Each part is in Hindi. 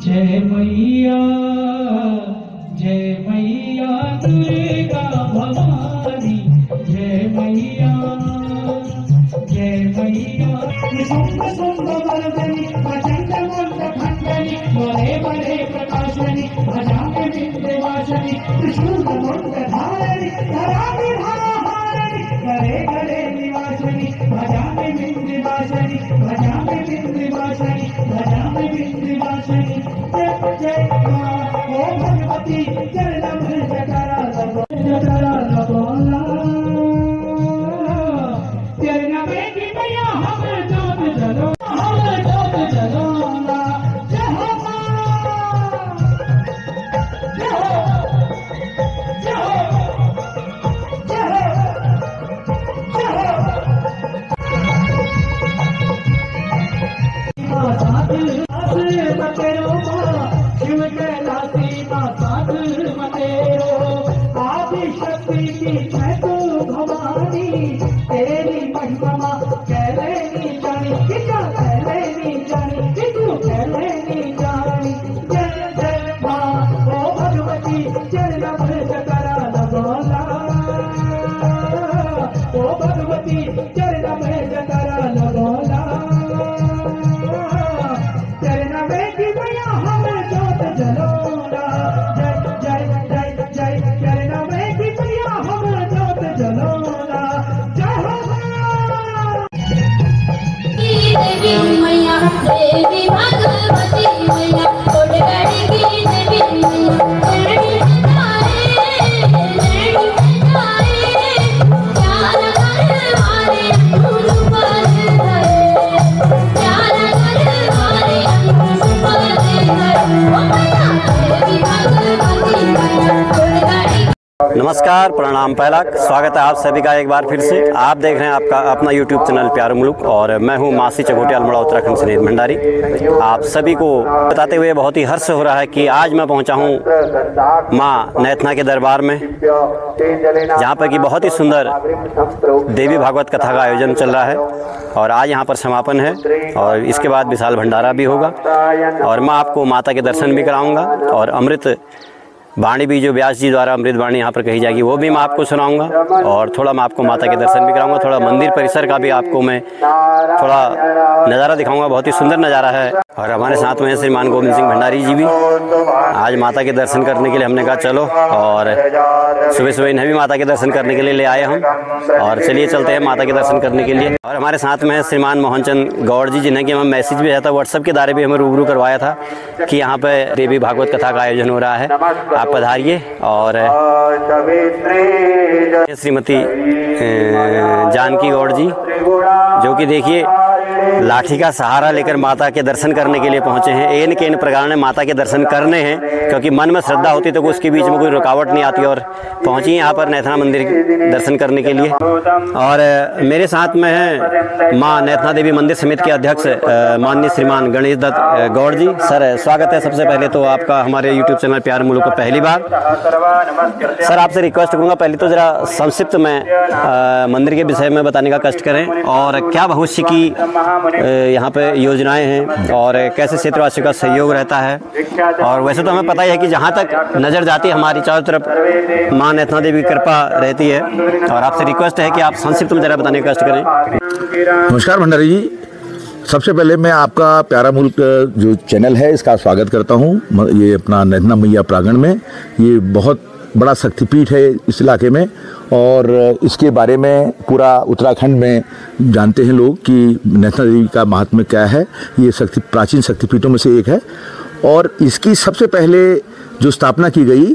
जय मैया दुर्गा भवानी, जय मैया शुंभ शुंभ वर्धनी प्रचंड मुंड खंडनी, बड़े बड़े प्रकाशनी भजामि विंध्यवासिनी, त्रिशूल मुंड धारणी धरामि हारणी, गरे गरे निवासिनी भजामि विंध्यवासिनी, भजामि विंध्यवासिनी, भजामि विंध्यवासिनी। जय मां ओ भगवती चरणम जकरा लगो तेरे नामे की मैया हम जोत जलो, हम जोत जलो ना। जय हो मां, जय हो, जय हो, जय हो, जय हो। साथ मतेरो शिव कैलासी मां साथ मतेरो, आदि शक्ति की है तू भवानी, तेरी महिमा कैले नी जानी, किसा कैले नी जानी, कितु कैले नी जानी। जय जय मां ओ भगवती चरणम जकरा लगोला, ओ भगवती चरणम जकरा लगोला, चरणम की मैया हम जोत जलोला। जय जय जय जय चरणम की मैया हम जोत जलोला। जय हो देवी मैया, देवी भगवती मैया, कोटगढ़ की देवी मैया, नैनी बजाए, प्यार करवारे अंकुर पर धरे, प्यार करवारे अंकुर पर धरे, ओ मैया देवी भगवती मैया, कोटगढ़। नमस्कार, प्रणाम पहला स्वागत है आप सभी का एक बार फिर से। आप देख रहे हैं आपका अपना YouTube चैनल प्यारा मुल्क और मैं हूं मासी चकोटिया अल्मोड़ा उत्तराखंड से नीत भंडारी। आप सभी को बताते हुए बहुत ही हर्ष हो रहा है कि आज मैं पहुंचा हूं मां नैथना के दरबार में, जहां पर कि बहुत ही सुंदर देवी भागवत कथा का आयोजन चल रहा है और आज यहां पर समापन है और इसके बाद विशाल भंडारा भी होगा और मैं आपको माता के दर्शन भी कराऊँगा और अमृत वाणी भी जो व्यास जी द्वारा अमृत वाणी यहाँ पर कही जाएगी वो भी मैं आपको सुनाऊंगा और थोड़ा मैं आपको माता के दर्शन भी कराऊंगा। थोड़ा मंदिर परिसर का भी आपको मैं थोड़ा नज़ारा दिखाऊंगा, बहुत ही सुंदर नज़ारा है। और हमारे साथ में श्रीमान गोविंद सिंह भंडारी जी भी आज माता के दर्शन करने के लिए हमने कहा चलो, और सुबह सुबह इन्हें भी माता के दर्शन करने के लिए ले आए हम और चलिए चलते हैं माता के दर्शन करने के लिए। और हमारे साथ में है श्रीमान मोहन चंद गौड़ जी, जिन्हें कि हमें मैसेज भी आया था व्हाट्सएप के दायरे भी हमें रूबरू करवाया था कि यहाँ पर देवी भागवत कथा का आयोजन हो रहा है, आप पधारिए। और श्रीमती जानकी गौड़ जी जो कि देखिए लाठी का सहारा लेकर माता के दर्शन करने के लिए पहुंचे हैं। एन के इन प्रकार ने माता के दर्शन करने हैं क्योंकि मन में श्रद्धा होती तो उसके बीच में कोई रुकावट नहीं आती और पहुंची यहाँ पर नैथना मंदिर दर्शन करने के लिए। और मेरे साथ में है माँ नैथना देवी मंदिर समिति के अध्यक्ष माननीय श्रीमान गणेश दत्त गौड़ जी। सर स्वागत है सबसे पहले तो आपका हमारे यूट्यूब चैनल प्यार मुल्क को पहली बार। सर आपसे रिक्वेस्ट करूँगा पहले तो ज़रा संक्षिप्त में मंदिर के विषय में बताने का कष्ट करें और क्या भविष्य की यहाँ पे योजनाएं हैं और कैसे क्षेत्रवासियों का सहयोग रहता है। और वैसे तो हमें पता ही है कि जहाँ तक नज़र जाती है हमारी चारों तरफ माँ नैथना देवी कृपा रहती है और आपसे रिक्वेस्ट है कि आप संक्षिप्त में ज़रा बताने का कष्ट करें। नमस्कार भंडारी जी, सबसे पहले मैं आपका प्यारा मुल्क जो चैनल है इसका स्वागत करता हूँ। ये अपना नैथना मैया प्रांगण में ये बहुत बड़ा शक्तिपीठ है इस इलाके में और इसके बारे में पूरा उत्तराखंड में जानते हैं लोग कि नैथना देवी का महात्म्य क्या है। ये प्राचीन शक्तिपीठों में से एक है और इसकी सबसे पहले जो स्थापना की गई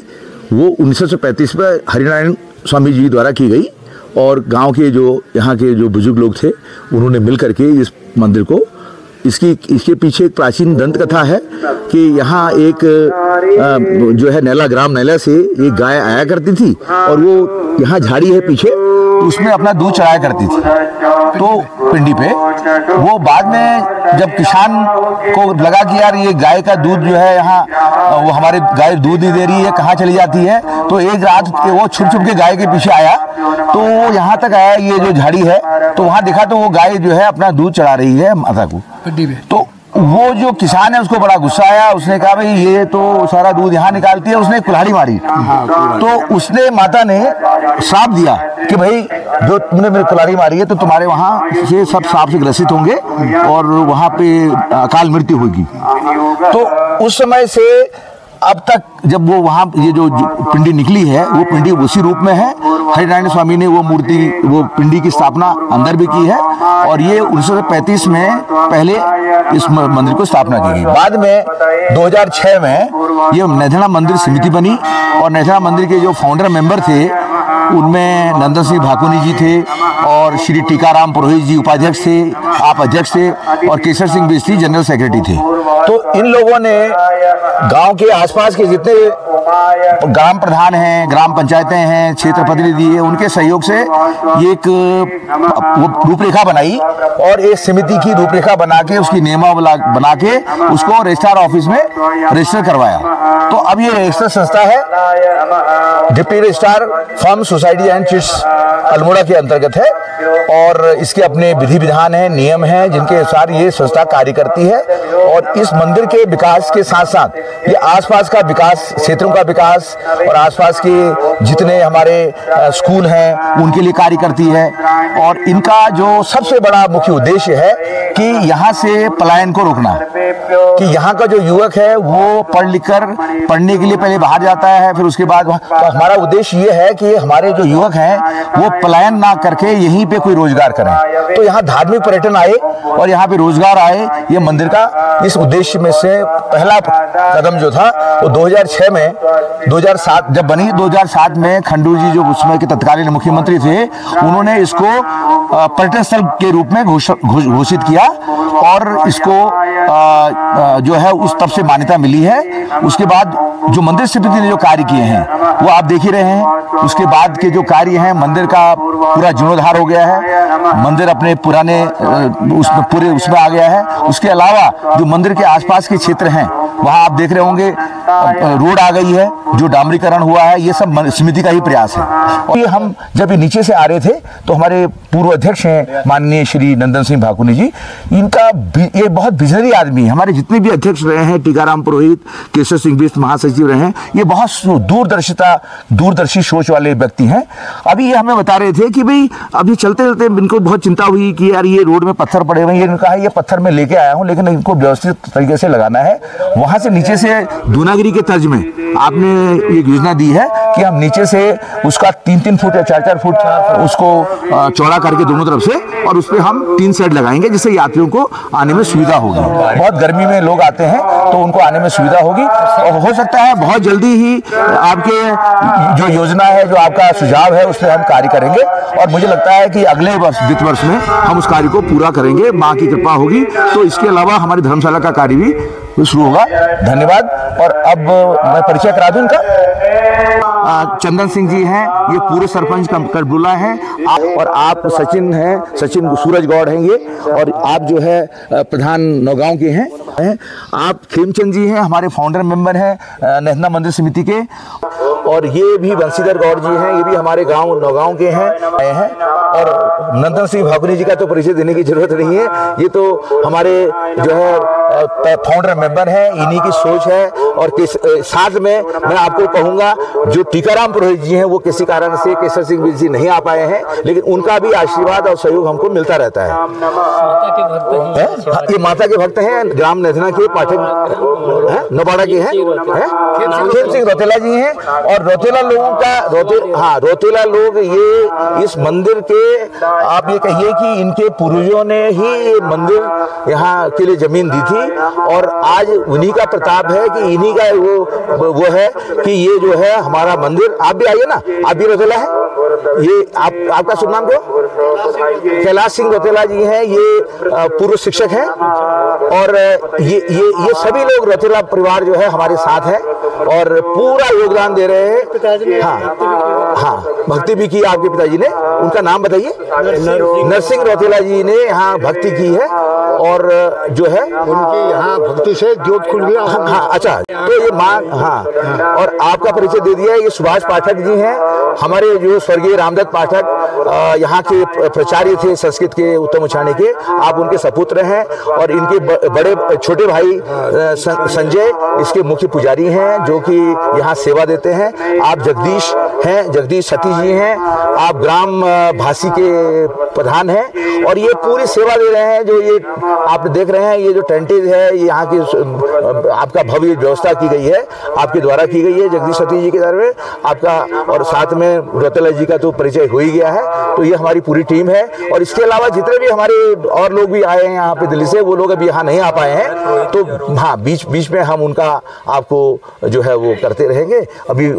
वो 1935 में हरिनारायण स्वामी जी द्वारा की गई और गांव के जो यहाँ के जो बुजुर्ग लोग थे उन्होंने मिल करके इस मंदिर को इसके पीछे एक प्राचीन दंत कथा है कि यहाँ एक जो है नैला, ग्राम नैला से एक गाय आया करती थी और वो यहाँ झाड़ी है पीछे, उसमें अपना दूध चढ़ाया करती थी तो पिंडी पे। वो बाद में जब किसान को लगा कि यार ये गाय का दूध जो है यहाँ, वो हमारे गाय दूध नहीं दे रही है, कहाँ चली जाती है, तो एक रात वो छुप छुप के गाय के पीछे आया, तो वो यहाँ तक आया, ये जो झाड़ी है, तो वहाँ देखा तो वो गाय जो है अपना दूध चढ़ा रही है माता को। तो वो जो किसान है उसको बड़ा गुस्सा आया, उसने कहा भाई ये तो सारा दूध यहाँ निकालती है, उसने कुल्हाड़ी मारी। तो उसने, माता ने श्राप दिया कि भाई जो तुमने मेरी कुल्हाड़ी मारी है तो तुम्हारे वहाँ से सब सांप से ग्रसित होंगे और वहाँ पे अकाल मृत्यु होगी। तो उस समय से अब तक जब वो वहाँ ये जो पिंडी निकली है, वो पिंडी उसी रूप में है। हरिनारायण स्वामी ने वो मूर्ति, वो पिंडी की स्थापना अंदर भी की है और ये 1935 में पहले इस मंदिर को स्थापना की गई। बाद में 2006 में ये नैथना मंदिर समिति बनी और नैथना मंदिर के जो फाउंडर मेंबर थे उनमें नंदन सिंह भाकुनी जी थे और श्री टीकाराम पुरोहित जी उपाध्यक्ष थे, आप अध्यक्ष थे और केसर सिंह बिस्ती जनरल सेक्रेटरी थे। तो इन लोगों ने गांव के आसपास के जितने ग्राम प्रधान हैं, ग्राम पंचायतें हैं, क्षेत्र प्रतिनिधि है, उनके सहयोग से ये एक रूपरेखा बनाई और एक समिति की रूपरेखा बना के उसकी नियमावली बना के उसको रजिस्ट्रार ऑफिस में रजिस्टर करवाया। तो अब ये रजिस्टर संस्था है, deputy registrar firm society and chits Almora के अंतर्गत है और इसके अपने विधि विधान हैं, नियम हैं जिनके अनुसार ये संस्था कार्य करती है। और इस मंदिर के विकास के साथ साथ ये आसपास का विकास, क्षेत्रों का विकास और आसपास के जितने हमारे स्कूल हैं उनके लिए कार्य करती है। और इनका जो सबसे बड़ा मुख्य उद्देश्य है कि यहाँ से पलायन को रोकना, कि यहाँ का जो युवक है वो पढ़ लिख कर पढ़ने के लिए पहले बाहर जाता है, फिर उसके बाद तो हमारा उद्देश्य ये है कि हमारे जो युवक हैं वो पलायन ना करके यहीं पे कोई रोजगार करें। तो यहाँ धार्मिक पर्यटन आए और यहाँ पे रोजगार आए, ये मंदिर का इस उद्देश्य में से पहला कदम जो था वो 2006 में 2007 जब बनी, 2007 में खंडू जी जो उस समय के तत्कालीन मुख्यमंत्री थे उन्होंने इसको पर्यटन स्थल के रूप में घोषित किया और इसको जो है उस तब से मान्यता मिली है। उसके बाद जो मंदिर समिति ने जो कार्य किए हैं वो आप देख ही रहे हैं। उसके बाद के जो कार्य हैं, मंदिर का पूरा जीर्णोद्धार हो गया है, मंदिर अपने पुराने उसमें आ गया है। उसके अलावा जो मंदिर के आसपास के क्षेत्र हैं वहाँ आप देख रहे होंगे रोड आ गई है, जो डामरीकरण हुआ है, ये सब समिति का ही प्रयास है। और ये हम जब ये नीचे से आ रहे थे तो हमारे पूर्व अध्यक्ष हैं माननीय श्री नंदन सिंह भाकुनी जी, इनका ये बहुत विजनरी आदमी है। हमारे जितने भी अध्यक्ष रहे हैं, टीकाराम पुरोहित, केसर सिंह बिस्त महासचिव रहे हैं, ये बहुत दूरदर्शी सोच वाले व्यक्ति हैं। अभी ये हमें बता रहे थे कि भाई अभी चलते चलते इनको बहुत चिंता हुई कि यार ये रोड में पत्थर पड़े हुए हैं। इन्होंने कहा ये पत्थर मैं लेके आया हूँ लेकिन इनको व्यवस्थित तरीके से लगाना है। वहां से नीचे से दूनागिरी के तर्ज में आपने एक योजना दी है कि हम नीचे से उसका 3-3 फुट या 4-4 फुट उसको चौड़ा करके दोनों तरफ से, और उस पर हम 3 शेड लगाएंगे जिससे यात्रियों को आने में सुविधा होगी। बहुत गर्मी में लोग आते हैं तो उनको आने में सुविधा होगी और हो सकता है बहुत जल्दी ही आपके जो योजना है, जो आपका सुझाव है, उस पर हम कार्य करेंगे और मुझे लगता है कि अगले वर्ष वित्त वर्ष में हम उस कार्य को पूरा करेंगे, माँ की कृपा होगी। तो इसके अलावा हमारी धर्मशाला का कार्य भी शुरू होगा। धन्यवाद। और अब मैं परिचय करा दूं इनका। चंदन सिंह जी हैं, ये पूरे सरपंच करबुला हैं और आप सचिन हैं, सचिन सूरज गौड़ हैं ये, और आप जो है प्रधान नौगांव के हैं। आप खेमचंद जी हैं, हमारे फाउंडर मेंबर हैं नैथना मंदिर समिति के, और ये भी बंशीधर गौड़ जी हैं, ये भी हमारे गांव नौगांव के हैं। और नंदन सिंह भाकुनी जी का तो परिचय देने की जरूरत नहीं है, ये तो हमारे जो है फाउंडर मेंबर हैं, इन्हीं की सोच है। और साथ में मैं आपको कहूंगा जो टीकाराम पुरोहित जी हैं वो किसी कारण से केसर सिंह बिस्त जी नहीं आ पाए हैं, लेकिन उनका भी आशीर्वाद और सहयोग हमको मिलता रहता है। ये माता के भक्त हैं, ग्राम नैथना के पाठक नवाड़ा के हैं, खेम सिंह रौतेला जी हैं। और रौतेला लोगों का रौतेला लोग ये इस मंदिर के, आप ये कहिए कि इनके पूर्वजों ने ही ये मंदिर यहाँ के लिए जमीन दी थी और आज उन्हीं का प्रताप है कि इन्हीं का वो है कि ये जो है हमारा मंदिर। आप भी आइए ना, आप भी रौतेला है, ये आपका शुभ नाम क्या? कैलाश सिंह रौतेला जी हैं, ये पूर्व शिक्षक हैं और ये सभी लोग रौतेला परिवार जो है हमारे साथ है और पूरा योगदान दे रहे हैं। हाँ, भक्ति भी की आपके पिताजी ने, उनका नाम बताइए? नरसिंह रौतेला जी ने यहाँ भक्ति की है और जो है उनकी यहाँ भक्ति से ज्योत खुल गया। हाँ, अच्छा, तो ये माँ, हाँ, और आपका परिचय दे दिया। ये सुभाष पाठक जी हैं, हमारे जो स्वर्गीय रामदत्त पाठक यहाँ के प्राचार्य थे संस्कृत के उत्तम उछाने के, आप उनके सपुत्र हैं और इनके बड़े छोटे भाई संजय इसके मुख्य पुजारी हैं जो कि यहाँ सेवा देते हैं। आप जगदीश हैं, जगदीश सतीश जी हैं, आप ग्राम भासी के प्रधान हैं और ये पूरी सेवा दे रहे हैं। जो ये आप देख रहे हैं, ये जो टेंटेज है, ये यहाँ की आपका भव्य व्यवस्था की गई है, आपके द्वारा की गई है जगदीश सतीश जी के द्वारा में आपका, और साथ में रौतेला जी का तो परिचय हो ही गया है। तो ये हमारी पूरी टीम है और इसके अलावा जितने भी हमारे और लोग भी आए हैं यहाँ पे दिल्ली से, वो लोग अभी यहाँ नहीं आ पाए हैं, तो हाँ बीच में हम उनका आपको जो है वो करते रहेंगे। अभी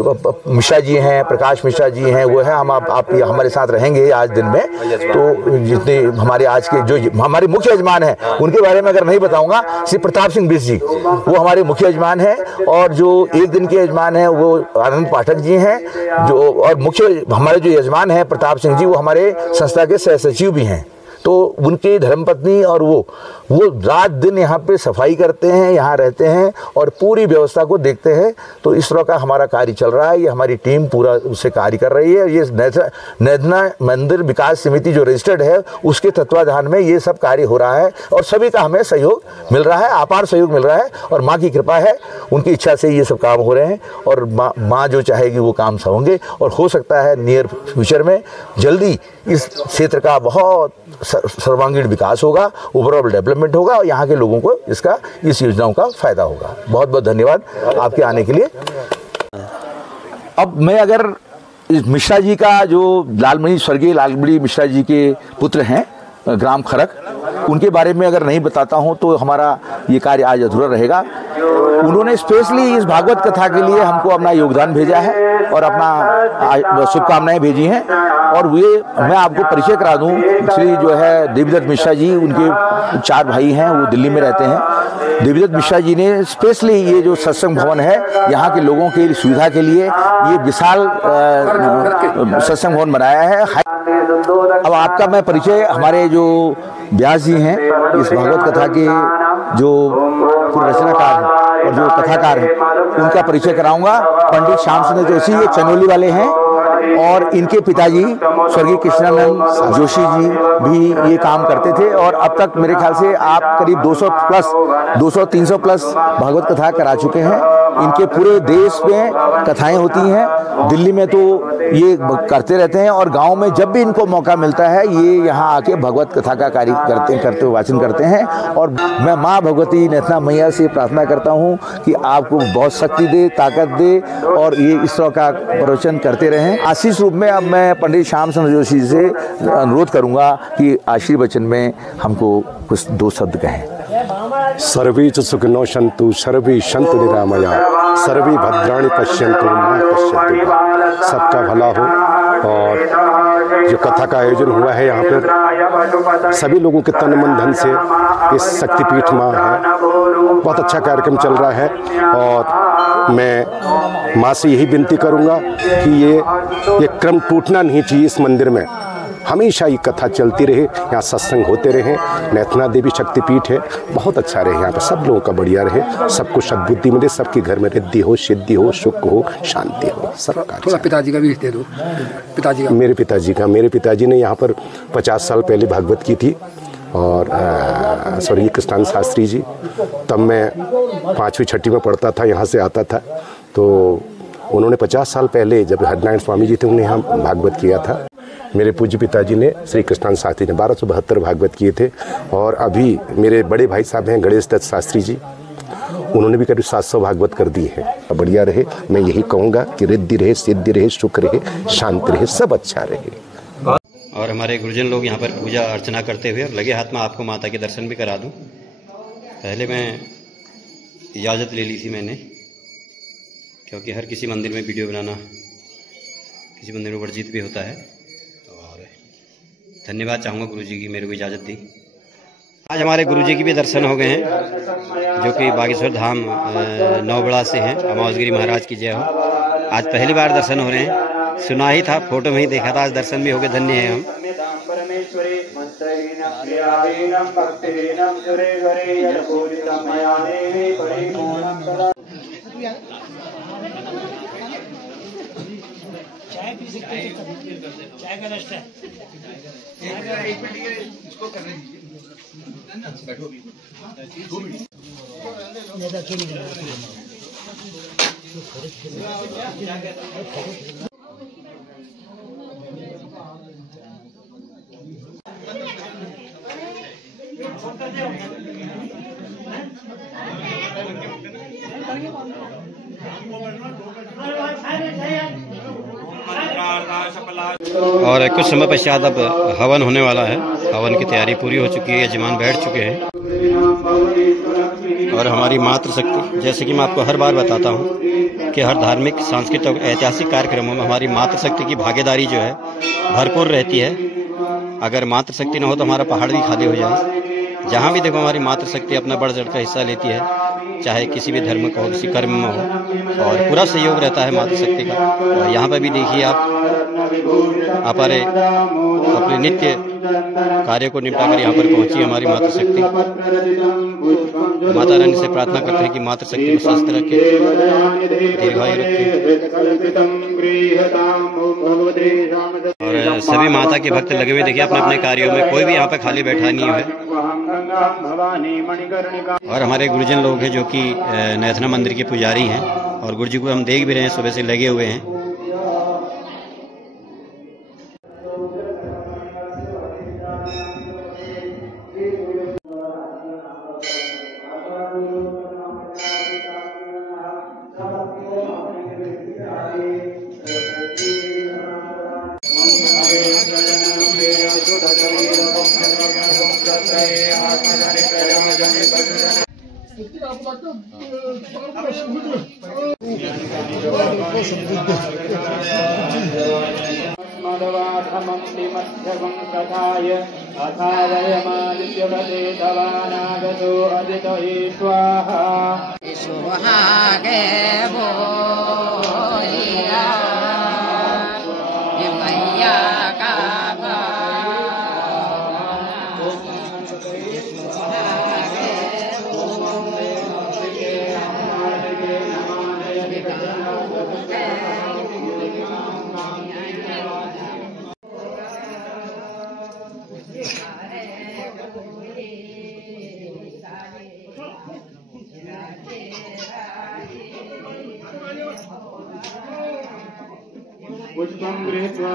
मिश्रा जी हैं, प्रकाश मिश्रा जी हैं, वो है, हम आप हमारे साथ रहेंगे आज दिन में। तो जितने हमारे आज के जो हमारे मुख्य यजमान हैं उनके बारे में अगर नहीं बताऊंगा, श्री प्रताप सिंह बिस जी वो हमारे मुख्य यजमान हैं और जो एक दिन के यजमान हैं वो आनंद पाठक जी हैं, जो और मुख्य हमारे जो यजमान हैं प्रताप सिंह जी, वो हमारे संस्था के सह सचिव भी हैं। तो उनकी धर्मपत्नी और वो रात दिन यहाँ पे सफाई करते हैं, यहाँ रहते हैं और पूरी व्यवस्था को देखते हैं। तो इस तरह का हमारा कार्य चल रहा है, ये हमारी टीम पूरा उससे कार्य कर रही है। ये नैतना मंदिर विकास समिति जो रजिस्टर्ड है उसके तत्वाधान में ये सब कार्य हो रहा है और सभी का हमें सहयोग मिल रहा है, अपार सहयोग मिल रहा है और माँ की कृपा है, उनकी इच्छा से ये सब काम हो रहे हैं और माँ जो चाहेगी वो काम सब होंगे और हो सकता है नियर फ्यूचर में जल्दी इस क्षेत्र का बहुत सर्वांगीण विकास होगा, ओवरऑल डेवलपमेंट होगा और यहाँ के लोगों को इस योजनाओं का फायदा होगा। बहुत बहुत धन्यवाद आपके आने के लिए। अब मैं अगर इस मिश्रा जी का जो स्वर्गीय लालमणि मिश्रा जी के पुत्र हैं ग्राम खरक, उनके बारे में अगर नहीं बताता हूं तो हमारा ये कार्य आज अधूरा रहेगा। उन्होंने स्पेशली इस भागवत कथा के लिए हमको अपना योगदान भेजा है और अपना शुभकामनाएं भेजी हैं और मैं आपको परिचय करा दूं, श्री जो है देवीदत्त मिश्रा जी, उनके 4 भाई हैं, वो दिल्ली में रहते हैं। देवीदत्त मिश्रा जी ने स्पेशली ये जो सत्संग भवन है यहाँ के लोगों के सुविधा के लिए ये विशाल सत्संग भवन बनाया है। अब आपका मैं परिचय हमारे जो व्यास जी हैं इस भागवत कथा के जो रचनाकार हैं और जो कथाकार हैं उनका परिचय कराऊंगा। पंडित श्याम सुंदर जोशी ये चनौली वाले हैं और इनके पिताजी स्वर्गीय कृष्णानंद जोशी जी भी ये काम करते थे और अब तक मेरे ख्याल से आप करीब 200-300 प्लस भागवत कथा करा चुके हैं। इनके पूरे देश में कथाएं होती हैं, दिल्ली में तो ये करते रहते हैं और गांव में जब भी इनको मौका मिलता है ये यहाँ आके भगवत कथा का कार्य करते वाचन करते हैं। और मैं माँ भगवती नैतना मैया से प्रार्थना करता हूँ कि आपको बहुत शक्ति दे, ताकत दे और ये इस तरह का प्रवचन करते रहें। आशीष रूप में अब मैं पंडित श्याम सुंदर जोशी से अनुरोध करूँगा कि आशीर्वचन में हमको कुछ 2 शब्द कहें। सर्वे च सुखिनो सन्तु सर्वे सन्तु निरामया सर्वे भद्राणि पश्यन्तु मा पश्यन्तु। सबका भला हो। और जो कथा का आयोजन हुआ है यहाँ पर सभी लोगों के तन मन धन से इस शक्तिपीठ माँ है, बहुत अच्छा कार्यक्रम चल रहा है और मैं माँ से यही विनती करूँगा कि ये क्रम टूटना नहीं चाहिए। इस मंदिर में हमेशा ये कथा चलती रहे, यहाँ सत्संग होते रहे। नैतना देवी शक्तिपीठ है, बहुत अच्छा रहे, यहाँ पर सब लोगों का बढ़िया रहे, सबको सद्बुद्धि मिले, सबके घर में रिद्धि हो, सिद्धि हो, सुख हो, शांति हो, सबका। थोड़ा पिताजी का भी दे दो। पिताजी का, मेरे पिताजी ने यहाँ पर 50 साल पहले भागवत की थी और स्वर्गीय कृष्णानंद शास्त्री जी, तब मैं 5वीं 6वीं में पढ़ता था, यहाँ से आता था, तो उन्होंने 50 साल पहले जब हरिनारायण स्वामी जी थे उन्हें यहाँ भागवत किया था। मेरे पूज्य पिताजी ने श्री कृष्णानंद शास्त्री ने 1272 भागवत किए थे और अभी मेरे बड़े भाई साहब हैं गणेश दत्त शास्त्री जी, उन्होंने भी करीब 700 भागवत कर दिए हैं। बढ़िया रहे, मैं यही कहूँगा कि रिद्धि रहे, सिद्धि रहे, सुख रहे, शांति रहे, सब अच्छा रहे। और हमारे गुरुजन लोग यहाँ पर पूजा अर्चना करते हुए और लगे हाथ में आपको माता के दर्शन भी करा दूँ। पहले मैं इजाज़त ले ली थी मैंने, क्योंकि हर किसी मंदिर में वीडियो बनाना किसी मंदिर में वर्जित भी होता है। और धन्यवाद चाहूँगा गुरुजी की मेरे को इजाज़त दी। आज हमारे गुरुजी की भी दर्शन हो गए हैं, जो कि बागेश्वर धाम नौबड़ा से हैं। अमावसगिरी महाराज की जय हो। आज पहली बार दर्शन हो रहे हैं, सुना ही था, फोटो में ही देखा था, आज दर्शन भी हो गए। धन्य है हम। चाय का नष्ट है। और कुछ समय पश्चात अब हवन होने वाला है। हवन की तैयारी पूरी हो चुकी है, यजमान बैठ चुके हैं। और हमारी मातृशक्ति, जैसे कि मैं आपको हर बार बताता हूँ कि हर धार्मिक, सांस्कृतिक और ऐतिहासिक कार्यक्रमों में हमारी मातृशक्ति की भागीदारी जो है भरपूर रहती है। अगर मातृशक्ति न हो तो हमारा पहाड़ भी खाली हो जाए। जहाँ भी देखो हमारी मातृशक्ति अपना बढ़ चढ़ कर हिस्सा लेती है, चाहे किसी भी धर्म का हो, किसी कर्म में हो, और पूरा सहयोग रहता है मातृशक्ति का। और यहाँ पर भी देखिए आप अपने नित्य कार्य को निपटा कर यहाँ पर पहुंची हमारी मातृशक्ति। माता रानी से प्रार्थना करते हैं कि मातृशक्ति को स्वस्थ रखे, दीर्घायु रखे। और सभी माता के भक्त लगे हुए देखिए अपने अपने कार्यों में, कोई भी यहाँ पर खाली बैठा नहीं है। और हमारे गुरुजन लोग हैं जो कि नैथना मंदिर के पुजारी हैं, और गुरुजी को हम देख भी रहे हैं, सुबह से लगे हुए हैं। पुष्पं गृहीत्वा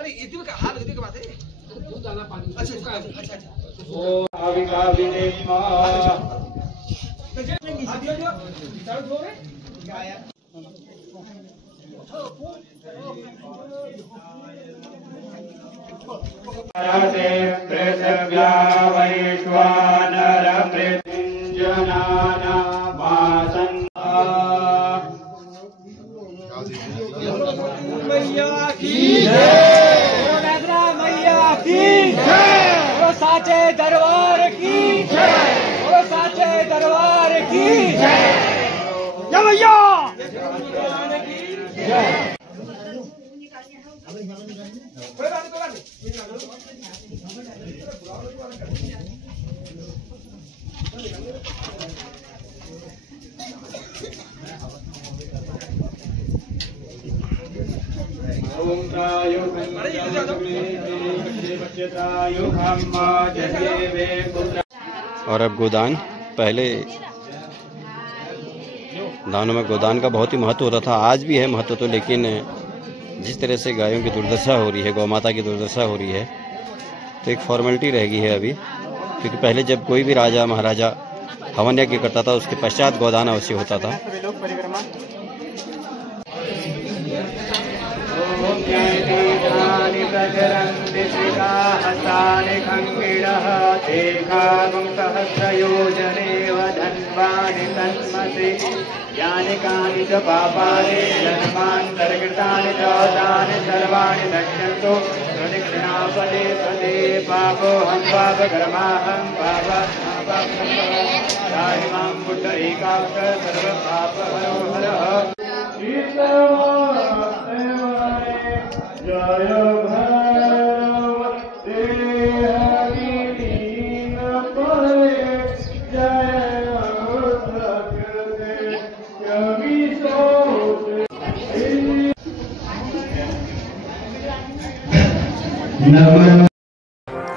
अरे इतनी का हाल इतनी की बात है। अच्छा अच्छा अच्छा ओ आविका विनेमा भारते पृथिव्या वैश्वानर मृत्युंजनाना भासन् मैया की जय, नगरा मैया की जय, ओ साचे दरबार की जय, ओ साचे दरबार की जय, जय मैया जय। और अब गोदान, पहले दानों में गोदान का बहुत ही महत्व होता था, आज भी है महत्व तो, लेकिन जिस तरह से गायों की दुर्दशा हो रही है, गौ माता की दुर्दशा हो रही है, तो एक फॉर्मेलिटी रह गई है अभी। क्योंकि पहले जब कोई भी राजा महाराजा हवन यज्ञ करता था, उसके पश्चात गोदान अवश्य होता था। यानिकानि च पापानि जन्मान्तरकृतानि च तानि सर्वाणि नश्यन्तु प्रदक्षिणापदे पदे पापोऽहं पापकर्माहं पापमां पुण्डरीकाक्ष सर्वपापहरो हरः जय भगवते हरिदीन परे जय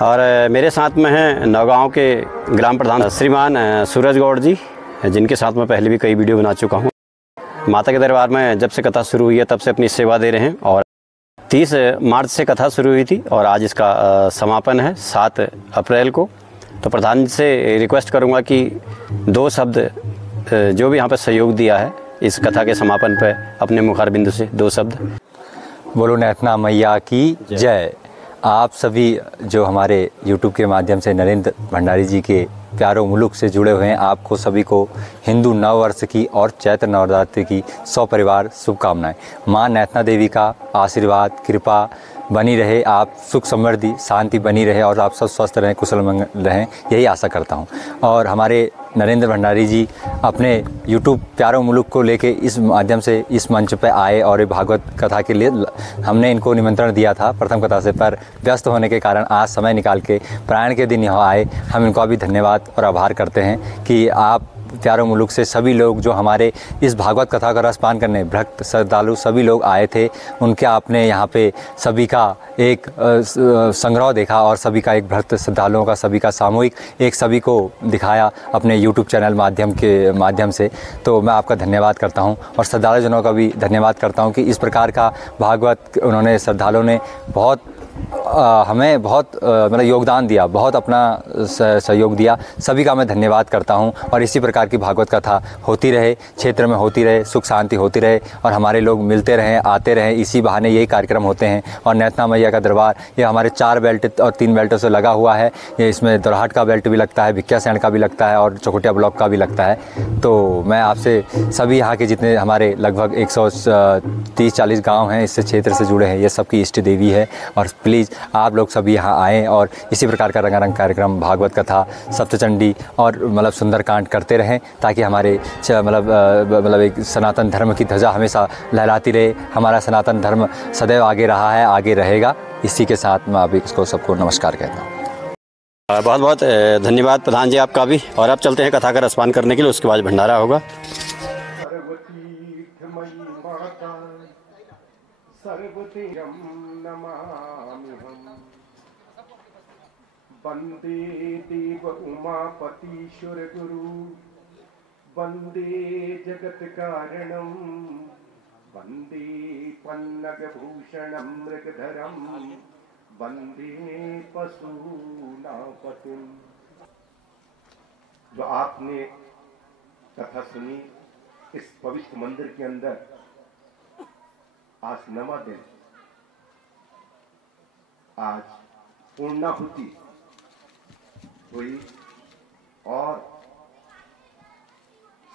और मेरे साथ में हैं नौगांव के ग्राम प्रधान श्रीमान सूरज गौड़ जी, जिनके साथ मैं पहले भी कई वीडियो बना चुका हूं। माता के दरबार में जब से कथा शुरू हुई है तब से अपनी सेवा दे रहे हैं, और 30 मार्च से कथा शुरू हुई थी और आज इसका समापन है 7 अप्रैल को। तो प्रधान से रिक्वेस्ट करूंगा कि 2 शब्द जो भी यहाँ पर सहयोग दिया है इस कथा के समापन पर अपने मुखारबिंदु से 2 शब्द। बोलो नैतना मैया की जय। आप सभी जो हमारे YouTube के माध्यम से नरेंद्र भंडारी जी के प्यारों मुल्क से जुड़े हुए हैं, आपको सभी को हिंदू नव वर्ष की और चैत्र नवरात्रि की सपरिवार शुभकामनाएं। माँ नैतना देवी का आशीर्वाद कृपा बनी रहे, आप सुख समृद्धि शांति बनी रहे और आप सब स्वस्थ रहें, कुशल मंगल रहें, यही आशा करता हूं। और हमारे नरेंद्र भंडारी जी अपने YouTube प्यारों मुल्क को लेके इस माध्यम से इस मंच पे आए और ये भागवत कथा के लिए हमने इनको निमंत्रण दिया था प्रथम कथा से, पर व्यस्त होने के कारण आज समय निकाल के प्रायण के दिन यहाँ आए। हम इनको अभी धन्यवाद और आभार करते हैं कि आप प्यारों मुल्क से सभी लोग जो हमारे इस भागवत कथा का रसपान करने भक्त श्रद्धालु सभी लोग आए थे, उनके आपने यहाँ पे सभी का एक संग्रह देखा और सभी का एक भक्त श्रद्धालुओं का सभी का सामूहिक एक सभी को दिखाया अपने YouTube चैनल माध्यम से। तो मैं आपका धन्यवाद करता हूँ और श्रद्धालुजनों का भी धन्यवाद करता हूँ कि इस प्रकार का भागवत उन्होंने श्रद्धालुओं ने बहुत हमें बहुत मतलब योगदान दिया, बहुत अपना सहयोग दिया। सभी का मैं धन्यवाद करता हूं और इसी प्रकार की भागवत कथा होती रहे, क्षेत्र में होती रहे, सुख शांति होती रहे और हमारे लोग मिलते रहें, आते रहें। इसी बहाने यही कार्यक्रम होते हैं। और नैतना मैया का दरबार ये हमारे 4 बेल्ट और 3 बेल्टों से लगा हुआ है। ये इसमें दोरहाट का बेल्ट भी लगता है, भिक्यासैंण का भी लगता है और चकोटिया ब्लॉक का भी लगता है। तो मैं आपसे सभी यहाँ के जितने हमारे लगभग 130-40 गाँव हैं, इससे क्षेत्र से जुड़े हैं, ये सबकी इष्ट देवी है। और प्लीज़ आप लोग सभी यहाँ आएँ और इसी प्रकार का रंगारंग कार्यक्रम भागवत कथा, सप्तचंडी और मतलब सुंदरकांड करते रहें, ताकि हमारे मतलब एक सनातन धर्म की ध्वजा हमेशा लहराती रहे। हमारा सनातन धर्म सदैव आगे रहा है, आगे रहेगा। इसी के साथ मैं अभी इसको सबको नमस्कार कहता हूँ। बहुत बहुत धन्यवाद प्रधान जी आपका भी। और अब चलते हैं कथा का रसपान करने के लिए, उसके बाद भंडारा होगा। वंदे देव उमापतीश्वर गुरु, वंदे जगत कारणम, वंदे पन्नगभूषणं मृगधरं वन्दे पशूनापतिम्। जो आपने कथा सुनी इस पवित्र मंदिर के अंदर, आज 9वां दिन, आज पूर्णाहुति हुई और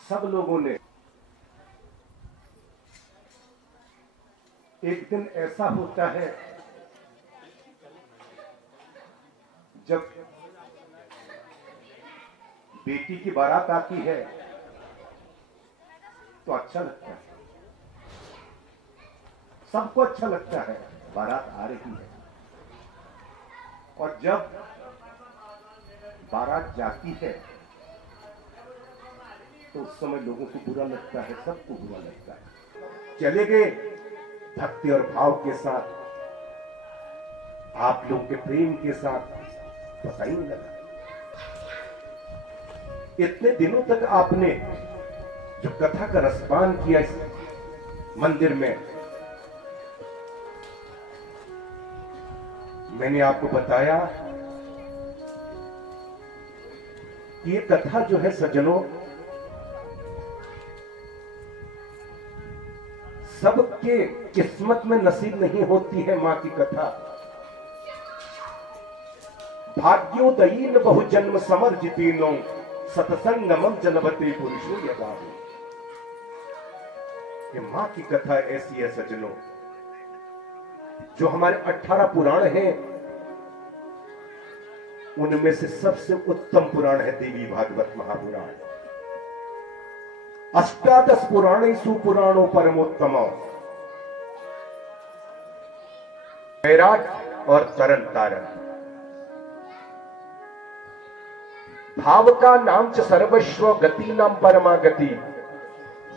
सब लोगों ने, एक दिन ऐसा होता है जब बेटी की बारात आती है तो अच्छा लगता है, सबको अच्छा लगता है, बारात आ रही है। और जब बारात जाती है तो उस समय लोगों को बुरा लगता है, सबको बुरा लगता है। चले गए भक्ति और भाव के साथ, आप लोगों के प्रेम के साथ, पता ही नहीं लगा। इतने दिनों तक आपने जो कथा का रसपान किया इस मंदिर में, मैंने आपको बताया कि ये कथा जो है सज्जनों, सबके किस्मत में नसीब नहीं होती है मां की कथा। भाग्योदयीन बहुजन्म समर्जितीनो सत्संगमम जनवते पुरुषो यदा। ये मां की कथा ऐसी है सज्जनों, जो हमारे 18 पुराण हैं, उनमें से सबसे उत्तम पुराण है देवी भागवत महापुराण। अष्टादश पुराणेषु पुराणो परमोत्तमो। वैराट और तरन तारण। भाव का नाम च सर्वस्व, गति नाम परमा गति,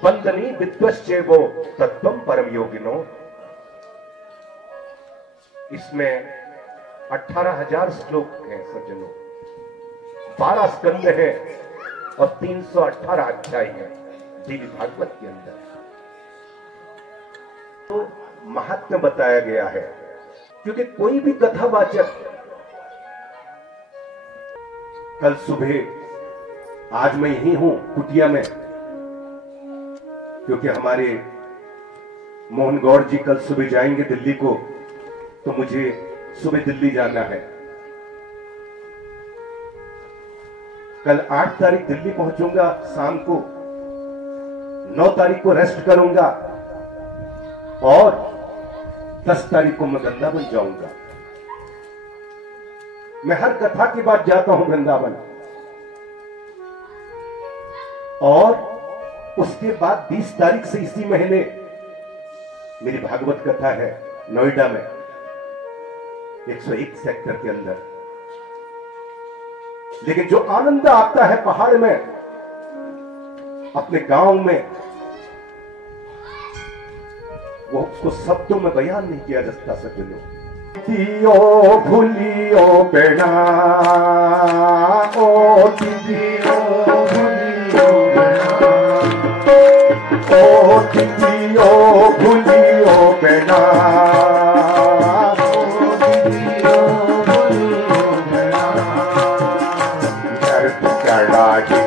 बंदनी विद्वश्चैवो तत्वम परम योगिनो। इसमें 18,000 श्लोक हैं सज्जनों, 12 स्कंद है और 318 अध्याय है देवी भागवत के अंदर। तो महात्म्य बताया गया है, क्योंकि कोई भी कथावाचक कल सुबह, आज मैं यही हूं कुटिया में, क्योंकि हमारे मोहन गौड़ जी कल सुबह जाएंगे दिल्ली को, तो मुझे सुबह दिल्ली जाना है। कल 8 तारीख दिल्ली पहुंचूंगा शाम को, 9 तारीख को रेस्ट करूंगा और 10 तारीख को मैं वृंदावन जाऊंगा। मैं हर कथा के बाद जाता हूं वृंदावन, और उसके बाद 20 तारीख से इसी महीने मेरी भागवत कथा है नोएडा में 101 सेक्टर के अंदर। लेकिन जो आनंद आता है पहाड़ में, अपने गांव में, वो उसको शब्दों में बयान नहीं किया जा सकता सज्जनों। दियो भूलियो बेड़ा, ओ दियो भूलियो बेड़ा, ओ दियो भूलियो बेड़ा,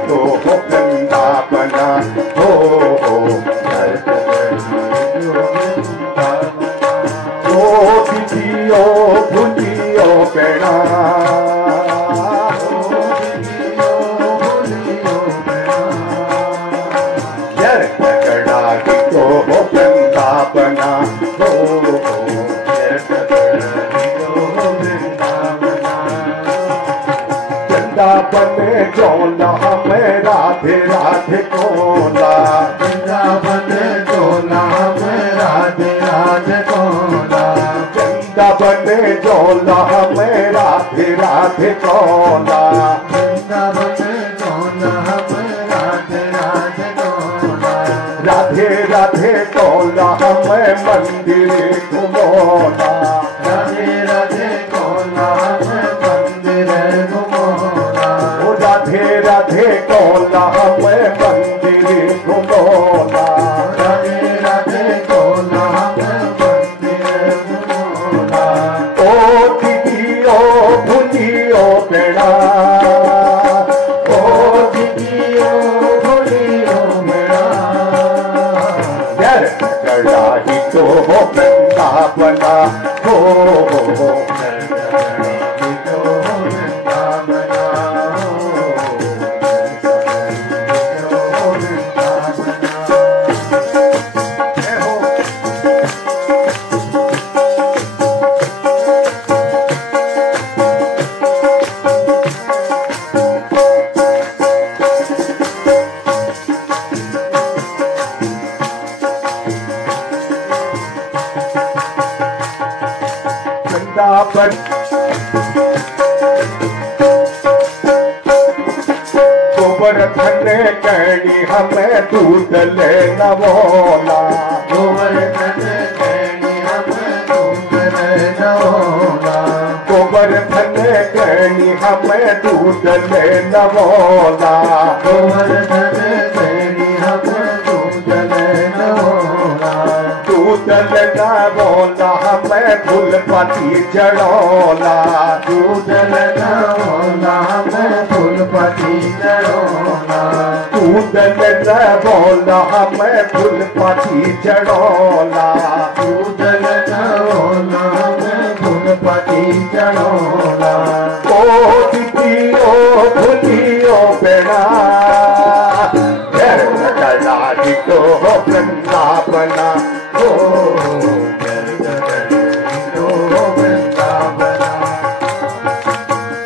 तो हो वृंदावना हो, दियो भूलियो बेड़ा, यार कड़ा की तो हो वृंदावना हो, वृंदावन जोला में राधे राधे कोला, वृंदावन जोला में राधे राधे कोला, वृंदावन जोला में राधे राधे कोला, वृंदावन जोला में राधे राधे कोला, राधे राधे कोला में मंदिर घुमोला, राधे राधे कोला में मंदिर घुमोला, राधे राधे कोला में मंदिर घुमोला, राधे राधे कोला में सजड़ा ही तो वृंदावना हो वृंदावन गोवर्धन कहनी हमें दूध ले नवोला गोवर्धन कहनी हमें दूध ले नवोला गोवर्धन कहनी हमें दूध ले नवोला गोवर्धन कहनी हमें दूध ले नवोला दूध ले नवोला हमें फूलपति चढ़ोला दूध ले नवोला हमें फूलपति चढ़ोला दूध ले नवोला हमें फूलपति चढ़ोला दूध ले नवोला हमें फूलपति चढ़ोला ओ दीदियो भूलियो बेड़ा तो वृंदावना हो वृंदावना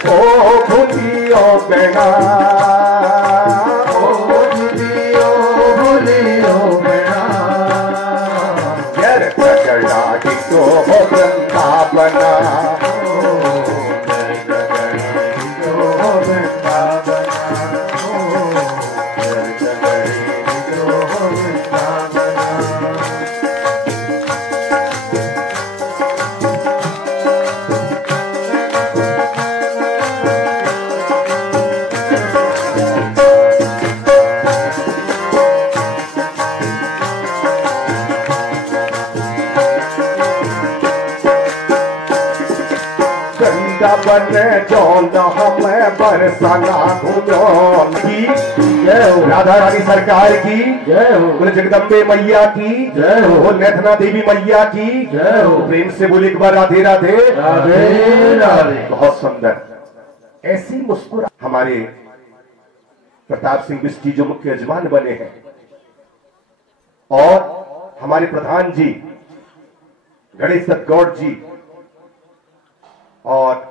ओ भूलियो बेड़ा ओ भूलियो बेड़ा सजड़ा ही तो वृंदावना बने जौन हमें बरसाना घूमौन की जय हो राधा रानी सरकार की जय हो बोले जगदम्बे मैया की जय हो नैथना देवी मैया की जय हो प्रेम से बोले एक बार राधे राधे राधे राधे। बहुत सुंदर ऐसी मुस्कुरा हमारे प्रताप सिंह बिस्टी जो मुख्य यजमान बने हैं और हमारे प्रधान जी गणेश दत्त गौड़ जी और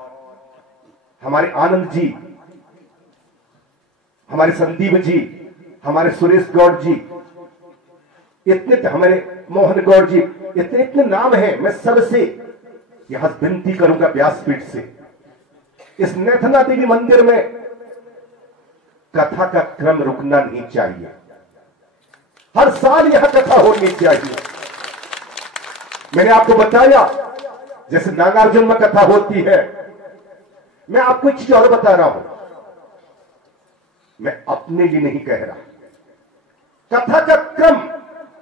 हमारे आनंद जी हमारे संदीप जी हमारे सुरेश गौड़ जी इतने हमारे मोहन गौड़ जी इतने इतने नाम हैं। मैं सबसे यहां विनती करूंगा व्यासपीठ से इस नैथना देवी मंदिर में कथा का क्रम रुकना नहीं चाहिए। हर साल यहां कथा होनी चाहिए। मैंने आपको बताया जैसे नागार्जुन में कथा होती है। मैं आपको एक चीज और बता रहा हूं, मैं अपने लिए नहीं कह रहा। कथा का क्रम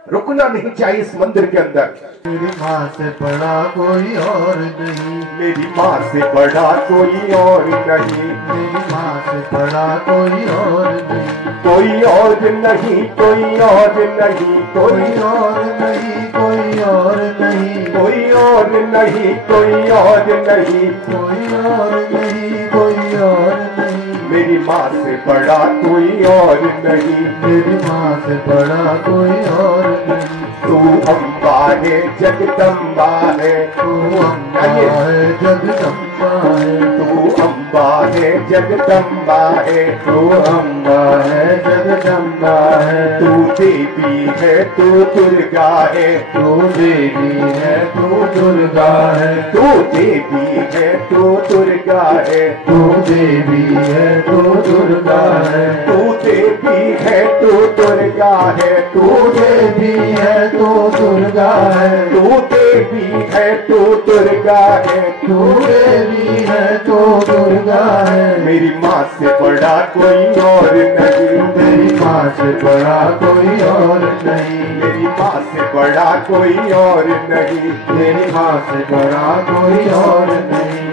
रुकना नहीं चाहिए इस मंदिर के अंदर। मेरी माँ से बड़ा कोई और नहीं, मेरी माँ से बड़ा कोई और नहीं, मेरी माँ से बड़ा कोई और नहीं, कोई और नहीं, कोई और नहीं, कोई और नहीं, कोई और नहीं, कोई और नहीं, कोई और नहीं, कोई और नहीं, कोई और नहीं, मेरी माँ से बड़ा कोई और नहीं, मेरी माँ से बड़ा कोई और नहीं। तू अम्बा है जगदम्बा है, तू अम्बा है जगदम्बा है, तू अम्बा है जगदम्बा है, तू अम्बा है जगदम्बा है, तू देवी है तू दुर्गा है, तू देवी है तू दुर्गा है, तू देवी है तू दुर्गा है, तू देवी है तू दुर्गा है, तू देवी है तू दुर्गा है, तू देवी है तू दुर्गा है, तू देवी है तू दुर्गा है, तू देवी है तू दुर्गा है। मेरी माँ से बड़ा कोई और नहीं, मेरी माँ से बड़ा कोई और नहीं, मेरी माँ से बड़ा कोई और नहीं, मेरी माँ से बड़ा कोई और नहीं।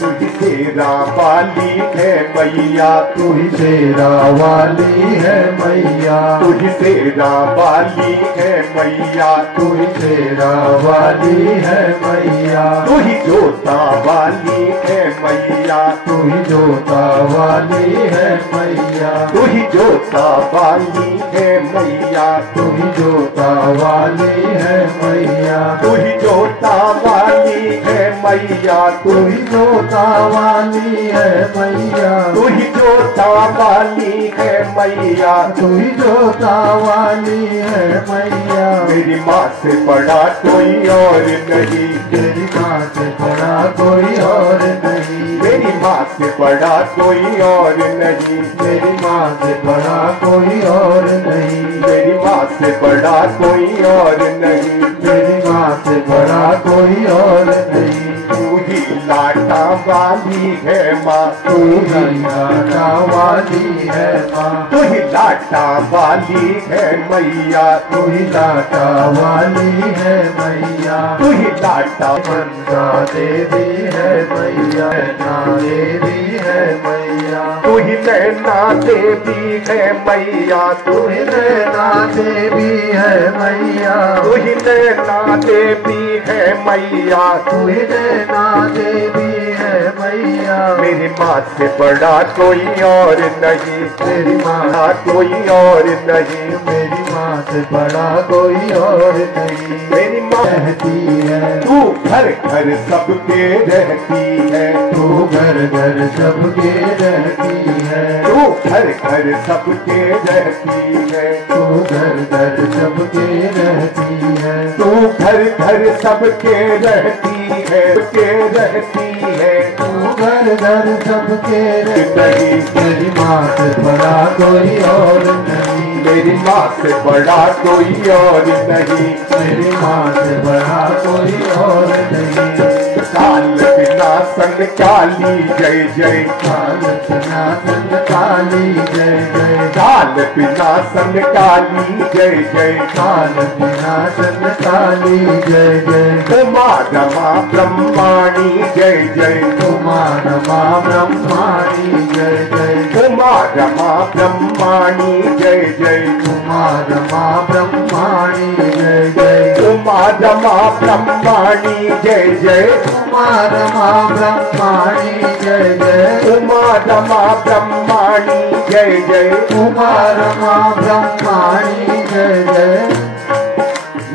तुझसे शेरा वाली है मैया, तू ही शेरा वाली है मैया, तू ही शेरा वाली है मैया, तू ही शेरा वाली है मैया, तू ही जोता वाली है मैया, तू ही जोता वाली है मैया, तू ही जोता वाली है मैया, तू ही जोता वाली है मैया, तू ही जोता वाली है मैया, तू ही जोता वाली है मैया, तू ही जोता वाली है मैया, तू ही जोता वाली है मैया, मेरी माँ से बड़ा कोई और नहीं, तेरी माँ से बड़ा कोई और नहीं, मेरी माँ से बड़ा कोई और नहीं, मेरी माँ से बड़ा कोई और नहीं, मेरी माँ से बड़ा कोई और नहीं, मेरी माँ से बड़ा कोई और नहीं, तू ही लाटा वाली है माँ, तू ही लाटा वाली है माँ, तू ही लाटा वाली है मैया, तू ही लाटा वाली है मैया, तू ही लाटा नंदा देवी है मैया, नैना देवी है मैया, तू ही नैना देवी है मैया, तू ही नैना देवी है मैया, तू ही नैना देवी है मैया, तू ही नैना देवी है मैया, मेरी माँ से बड़ा कोई और नहीं, तेरी माँ कोई और नहीं, मेरी माँ से बड़ा कोई और नहीं, मेरी माँ रहती है तू घर घर सबके रहती है, तू घर घर सबके रहती है, तू घर घर सबके रहती है, तू घर घर सबके रहती है, तू घर घर सबके रहती है, के रहती है, तू घर घर सबके रहती नहीं तेरी माँ से बड़ा कोई और नहीं, मेरी माँ से बड़ा कोई और नहीं, मेरी माँ से बड़ा कोई और नहीं, काल बिना सन काली जय जय, काल बिना सन काली जय जय, काल बिना सन काली जय जय, काल बिना सन काली जय जय, उमा रमा ब्रह्माणी जय जय, उमा रमा ब्रह्माणी जय जय, उमा रमा ब्रह्माणी जय जय, उमा रमा ब्रह्माणी जय जय, उमा रमा ब्रह्माणी जय जय, उमा रमा ब्रह्माणी जय जय, उमा रमा ब्रह्माणी जय जय, उमा रमा ब्रह्माणी जय जय,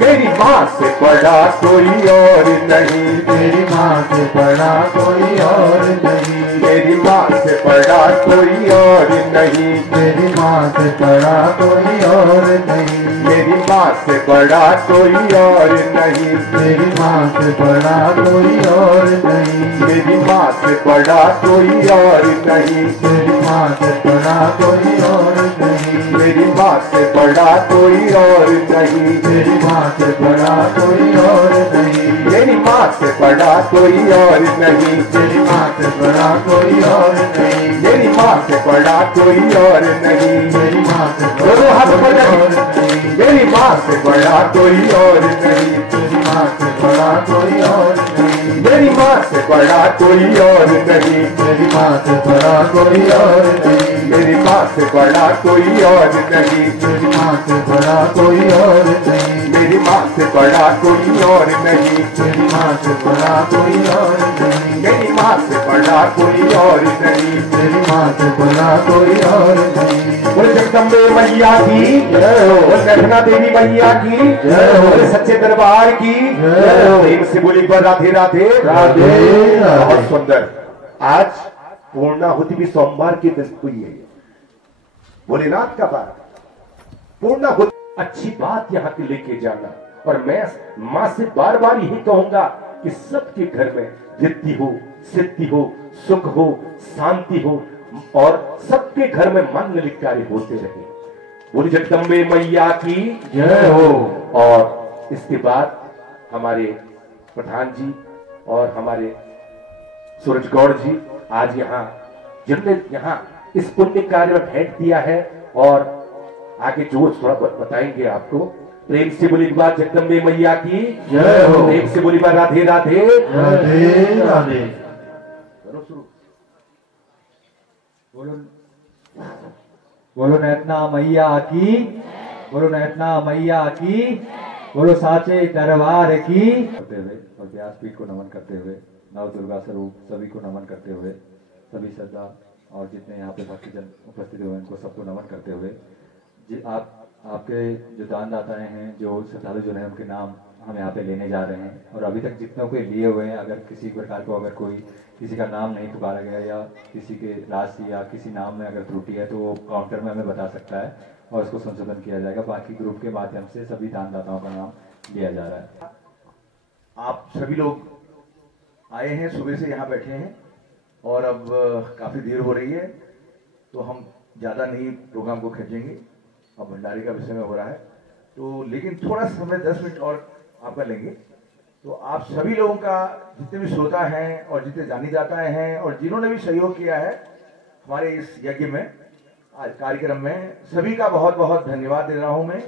मेरी माँ से बड़ा कोई और नहीं, तेरी माँ से बड़ा कोई और नहीं, मेरी माँ से बड़ा कोई और नहीं, तेरी माँ से बड़ा कोई और नहीं, मेरी माँ से बड़ा कोई और नहीं, तेरी माँ से बड़ा कोई और नहीं, मेरी माँ से बड़ा कोई और नहीं, तेरी माँ से बड़ा कोई और नहीं, मेरी माँ से बड़ा कोई और नहीं, तेरी माँ से बड़ा कोई और नहीं, मेरी माँ से बड़ा कोई और नहीं, तेरी माँ से बड़ा कोई और नहीं, मेरी माँ से बड़ा कोई और नहीं, तेरी माँ से दोनों हाथ बड़ा ऊपर कोई और करें। नहीं, मेरी माँ से बड़ा कोई और नहीं, तेरी माँ से बड़ा कोई और नहीं, मेरी माँ से बड़ा कोई और नहीं, तेरी माँ से बड़ा कोई और नहीं, मेरी माँ से बड़ा कोई और नहीं, तेरी माँ से बड़ा कोई और नहीं, मेरी माँ से बड़ा कोई और नहीं, तेरी माँ से बड़ा कोई और नहीं, मेरी माँ से बड़ा कोई और नहीं, तेरी माँ से बड़ा कोई और नहीं, बोले जगदम्बे मैया की जय हो, बोले नैना देवी मैया की जय हो, बोले सच्चे दरबार की जय हो, प्रेम से बोली पर राधे राधे राधे बहुत राधे, सुंदर। आज पूर्णाहुति भी सोमवार के दिन हुई है, भोलेनाथ का बार पूर्णाहुति अच्छी बात यहाँ के लेके जाना, और मैं माँ से बार बार यही कहूंगा कि सबके घर में रिद्धि हो, सिद्धि हो, सुख हो, शांति हो, और सबके घर में मंगल कार्य होते रहे। बोली जगदम्बे मैया की जय हो। और इसके बाद हमारे प्रधान जी और हमारे सूरज गौड़ जी आज यहाँ जिनने यहाँ इस पुण्य कार्य में भेंट दिया है, और आगे जो थोड़ा बताएंगे आपको। प्रेम से बोली बात जगदम्बे मैया की जय हो। प्रेम से बोली बात राधे राधे राधे राधे। करो शुरू। बोलो नैतना मैया की, बोलो नैतना मैया की, बोलो साचे दरबार की। करते हुए और व्यासपीठ को नमन करते हुए, नव दुर्गा स्वरूप सभी को नमन करते हुए, सभी श्रद्धा और जितने यहाँ पे भक्तजन उपस्थित हुए उनको सबको नमन करते हुए, आपके जो दानदाताएं हैं, जो श्रद्धालु जो हैं, उनके नाम हम यहाँ पे लेने जा रहे हैं। और अभी तक जितनों को लिए हुए हैं, अगर किसी प्रकार को अगर कोई किसी का नाम नहीं पुकारा गया या किसी के राशि या किसी नाम में अगर त्रुटि है तो वो काउंटर में हमें बता सकता है और उसको संशोधन किया जाएगा। बाकी ग्रुप के माध्यम से सभी दानदाताओं का नाम लिया जा रहा है। आप सभी लोग आए हैं, सुबह से यहाँ बैठे हैं और अब काफ़ी देर हो रही है, तो हम ज़्यादा नहीं प्रोग्राम को खींचेंगे। अब भंडारे का विषय में हो रहा है तो, लेकिन थोड़ा समय 10 मिनट और आपका लेंगे। तो आप सभी लोगों का, जितने भी श्रोता हैं और जितने जानी-जाताएं हैं और जिन्होंने भी सहयोग किया है हमारे इस यज्ञ में, आज कार्यक्रम में, सभी का बहुत बहुत धन्यवाद दे रहा हूं मैं।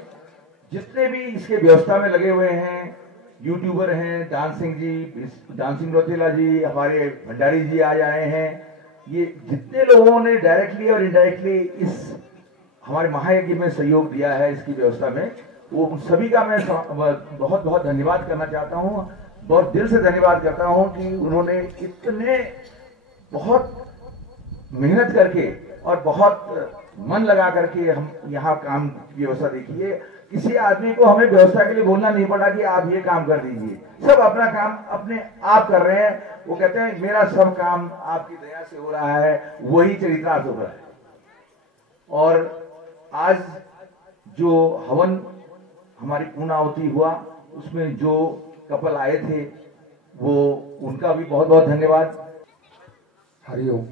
जितने भी इसके व्यवस्था में लगे हुए हैं, यूट्यूबर हैं, डांसिंग जी, डांसिंग रोतेला जी, हमारे भंडारी जी आज आए हैं, ये जितने लोगों ने डायरेक्टली और इनडायरेक्टली इस हमारे महायज्ञ में सहयोग दिया है इसकी व्यवस्था में, वो उन सभी का मैं बहुत बहुत धन्यवाद करना चाहता हूँ। बहुत दिल से धन्यवाद करता हूँ कि उन्होंने इतने बहुत मेहनत करके और बहुत मन लगा करके हम यहाँ काम की व्यवस्था देखी है। किसी आदमी को हमें व्यवस्था के लिए बोलना नहीं पड़ा कि आप ये काम कर दीजिए, सब अपना काम अपने आप कर रहे हैं। वो कहते हैं मेरा सब काम आपकी दया से हो रहा है, वही चरितार्थ हो रहा है। और आज जो हवन हमारी पूर्णाहुति हुआ, उसमें जो कपल आए थे वो उनका भी बहुत बहुत धन्यवाद। हरिओम।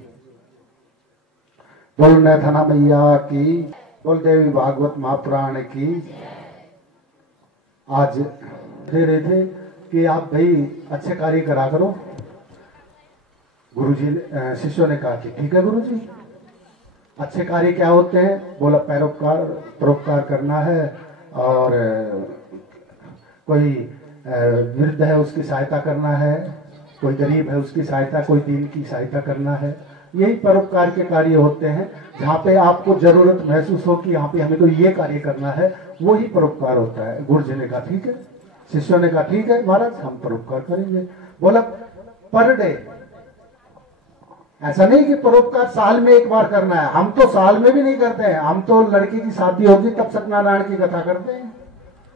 बोल नैथना मैया की, बोल देवी भागवत महापुराण की। आज दे रहे थे कि आप भाई अच्छे कार्य करा करो। गुरुजी शिष्यों ने कहा कि ठीक है गुरुजी। अच्छे कार्य क्या होते हैं? बोला परोपकार करना है, और कोई वृद्ध है उसकी सहायता करना है, कोई गरीब है उसकी सहायता, कोई दीन की सहायता करना है। यही परोपकार के कार्य होते हैं। जहाँ पे आपको जरूरत महसूस हो कि यहाँ पे हमें को ये कार्य करना है, वो ही परोपकार होता है। गुरुजी ने कहा ठीक है, शिष्यों ने कहा ठीक है महाराज, हम परोपकार करेंगे। बोला पर डे, ऐसा नहीं कि परोपकार साल में एक बार करना है। हम तो साल में भी नहीं करते हैं, हम तो लड़की की शादी होगी तब सत्यनारायण की कथा करते हैं।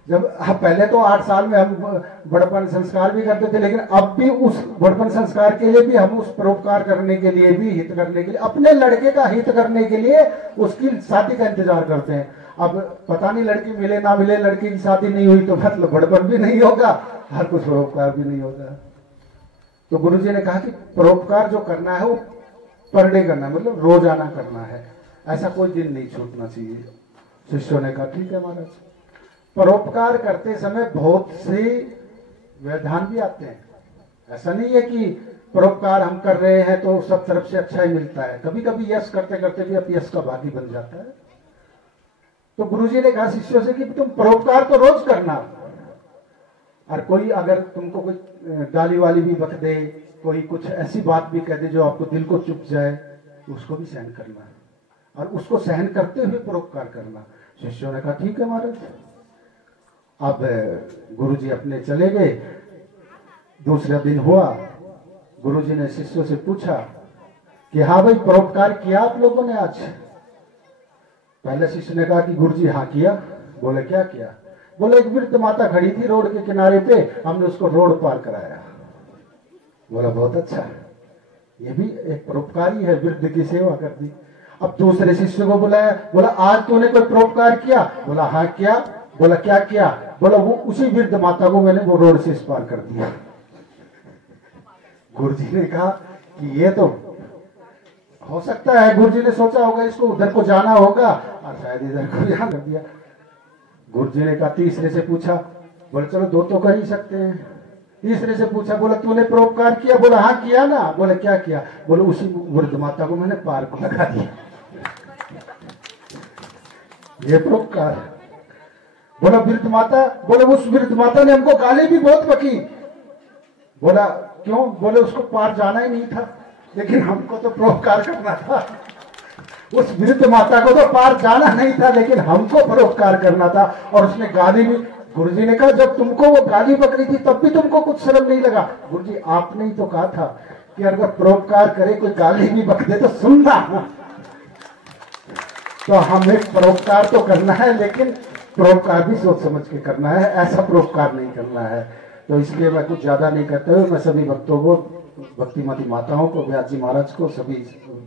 जब पहले तो 8 साल में हम बड़पन संस्कार भी करते थे, लेकिन अब भी उस बड़पन संस्कार के लिए भी हम उस परोपकार करने के लिए भी, हित करने के लिए, अपने लड़के का हित करने के लिए उसकी शादी का इंतजार करते हैं। अब पता नहीं लड़की मिले ना मिले, लड़की की शादी नहीं हुई तो मतलब बड़पन भी नहीं होगा, हर कुछ परोपकार भी नहीं होगा। तो गुरुजी ने कहा कि परोपकार जो करना है वो पर डे करना है, मतलब रोजाना करना है, ऐसा कोई दिन नहीं छूटना चाहिए। शिष्यों ने कहा ठीक है महाराज। परोपकार करते समय बहुत से व्यवधान भी आते हैं। ऐसा नहीं है कि परोपकार हम कर रहे हैं तो सब तरफ से अच्छा ही मिलता है। कभी कभी यश करते करते भी अपयश का भागी बन जाता है। तो गुरुजी ने कहा शिष्यों से कि तुम परोपकार तो रोज करना, और कोई अगर तुमको कोई गाली वाली भी बक दे, कोई कुछ ऐसी बात भी कह दे जो आपको दिल को चुभ जाए, उसको भी सहन करना और उसको सहन करते हुए परोपकार करना। शिष्यों ने कहा ठीक है महाराज। अब गुरुजी अपने चले गए। दूसरा दिन हुआ, गुरुजी ने शिष्यों से पूछा कि हाँ भाई परोपकार किया आप लोगों ने आज? पहले शिष्य ने कहा कि गुरुजी हाँ किया। बोले क्या किया? बोले एक वृद्ध माता खड़ी थी रोड के किनारे पे, हमने उसको रोड पार कराया। बोला बहुत अच्छा, ये भी एक परोपकारी है, वृद्ध की सेवा कर दी। अब दूसरे शिष्य को बुलाया, बोला आज तूने कोई परोपकार किया? बोला हाँ किया। बोला क्या किया? बोला वो उसी वृद्ध माता को मैंने वो रोड से इस पार कर दिया। गुरुजी ने कहा कि ये तो हो सकता है, गुरुजी ने सोचा होगा इसको उधर को जाना होगा और शायद इधर को यहाँ कर दिया। गुरुजी ने कहा तीसरे से पूछा, बोले चलो दो तो कर ही सकते हैं। तीसरे से पूछा, बोला तूने परोपकार किया? बोला हाँ किया ना। बोले क्या किया? बोले उसी वृद्ध माता को मैंने पार को लगा दिया। ये परोपकार। बोला वृद्ध माता, बोले उस वृद्ध माता ने हमको गाली भी बहुत बकी। बोला क्यों? बोले उसको पार जाना ही नहीं था, लेकिन हमको तो परोपकार करना था। उस वृद्ध माता को तो पार जाना नहीं था, लेकिन हमको परोपकार करना था। और उसने गाली भी, गुरुजी ने कहा जब तुमको वो गाली पकड़ी थी तब भी तुमको कुछ शर्म नहीं लगा। गुरुजी आपने ही तो कहा था कि अगर परोपकार करे कोई गाली भी बक दे तो सुनना। तो हमें परोपकार तो करना है, लेकिन परोपकार भी सोच समझ के करना है, ऐसा परोपकार नहीं करना है। तो इसलिए मैं कुछ ज्यादा नहीं करते हुए मैं सभी भक्तों को, भक्तिमती माताओं को, व्यास जी महाराज को, सभी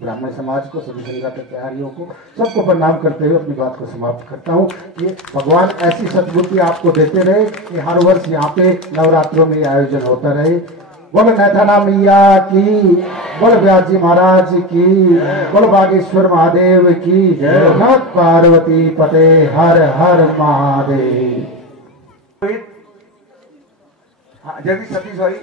ब्राह्मण समाज को, सभी संघाचार्यों को, सबको प्रणाम करते हुए अपनी बात को समाप्त करता हूँ। ये भगवान ऐसी सद्बुद्धि आपको देते रहे कि हर वर्ष यहाँ पे नवरात्रों में आयोजन होता रहे। बोल नैथना मैया की, बोल व्यास जी महाराज की, बोल बागेश्वर महादेव की, नमः पार्वती पते, हर हर महादेव। जल्दी सतीश भाई।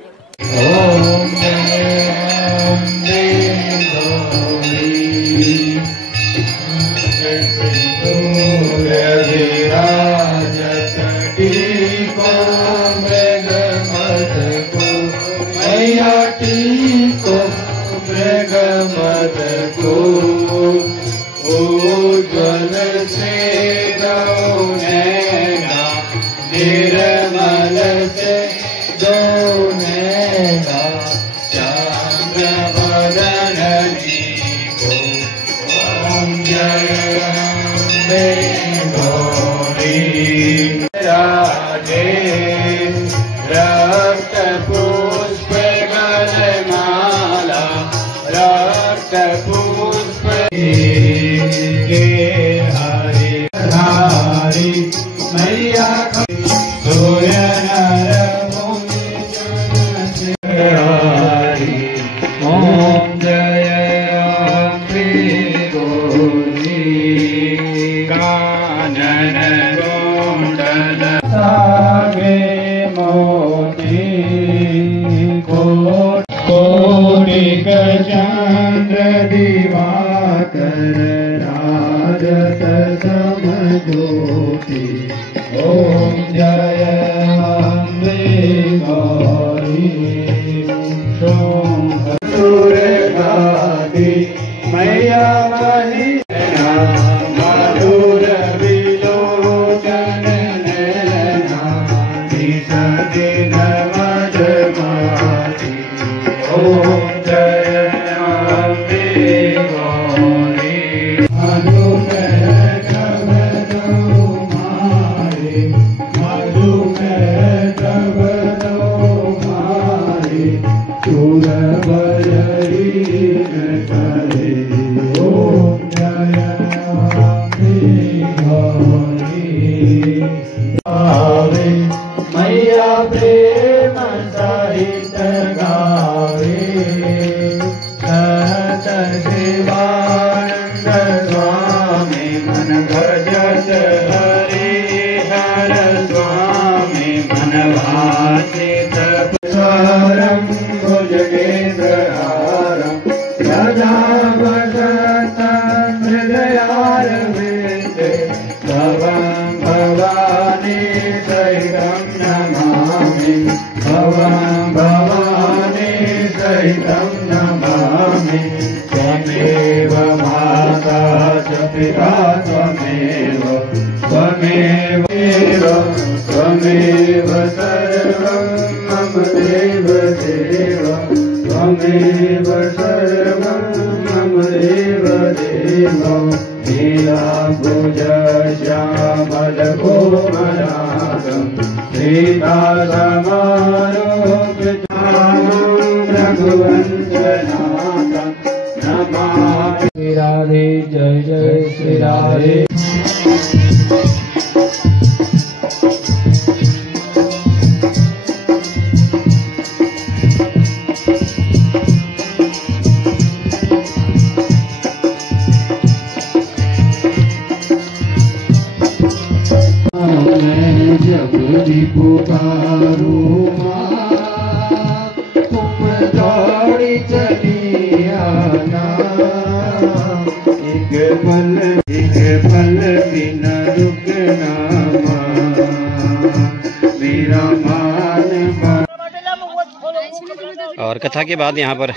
और कथा के बाद यहाँ पर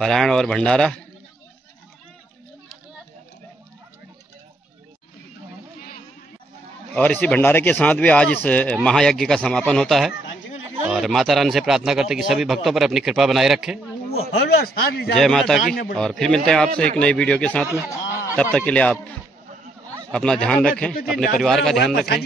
पारायण और भंडारा और इसी भंडारे के साथ भी आज इस महायज्ञ का समापन होता है और माता रानी से प्रार्थना करते कि सभी भक्तों पर अपनी कृपा बनाए रखें। जय माता की। और फिर मिलते हैं आपसे एक नई वीडियो के साथ में। तब तक के लिए आप अपना ध्यान रखें, अपने परिवार का ध्यान रखें।